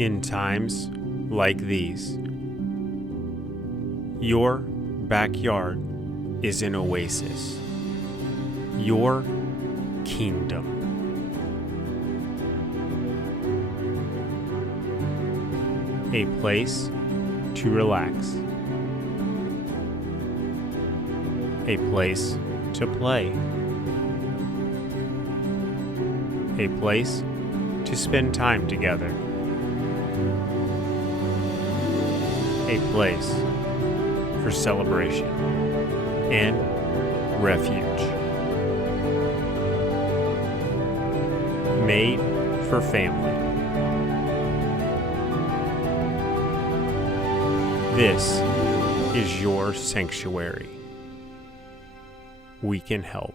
In times like these, your backyard is an oasis, your kingdom. A place to relax, a place to play, a place to spend time together, a place for celebration and refuge. Made for family. This is your sanctuary. We can help.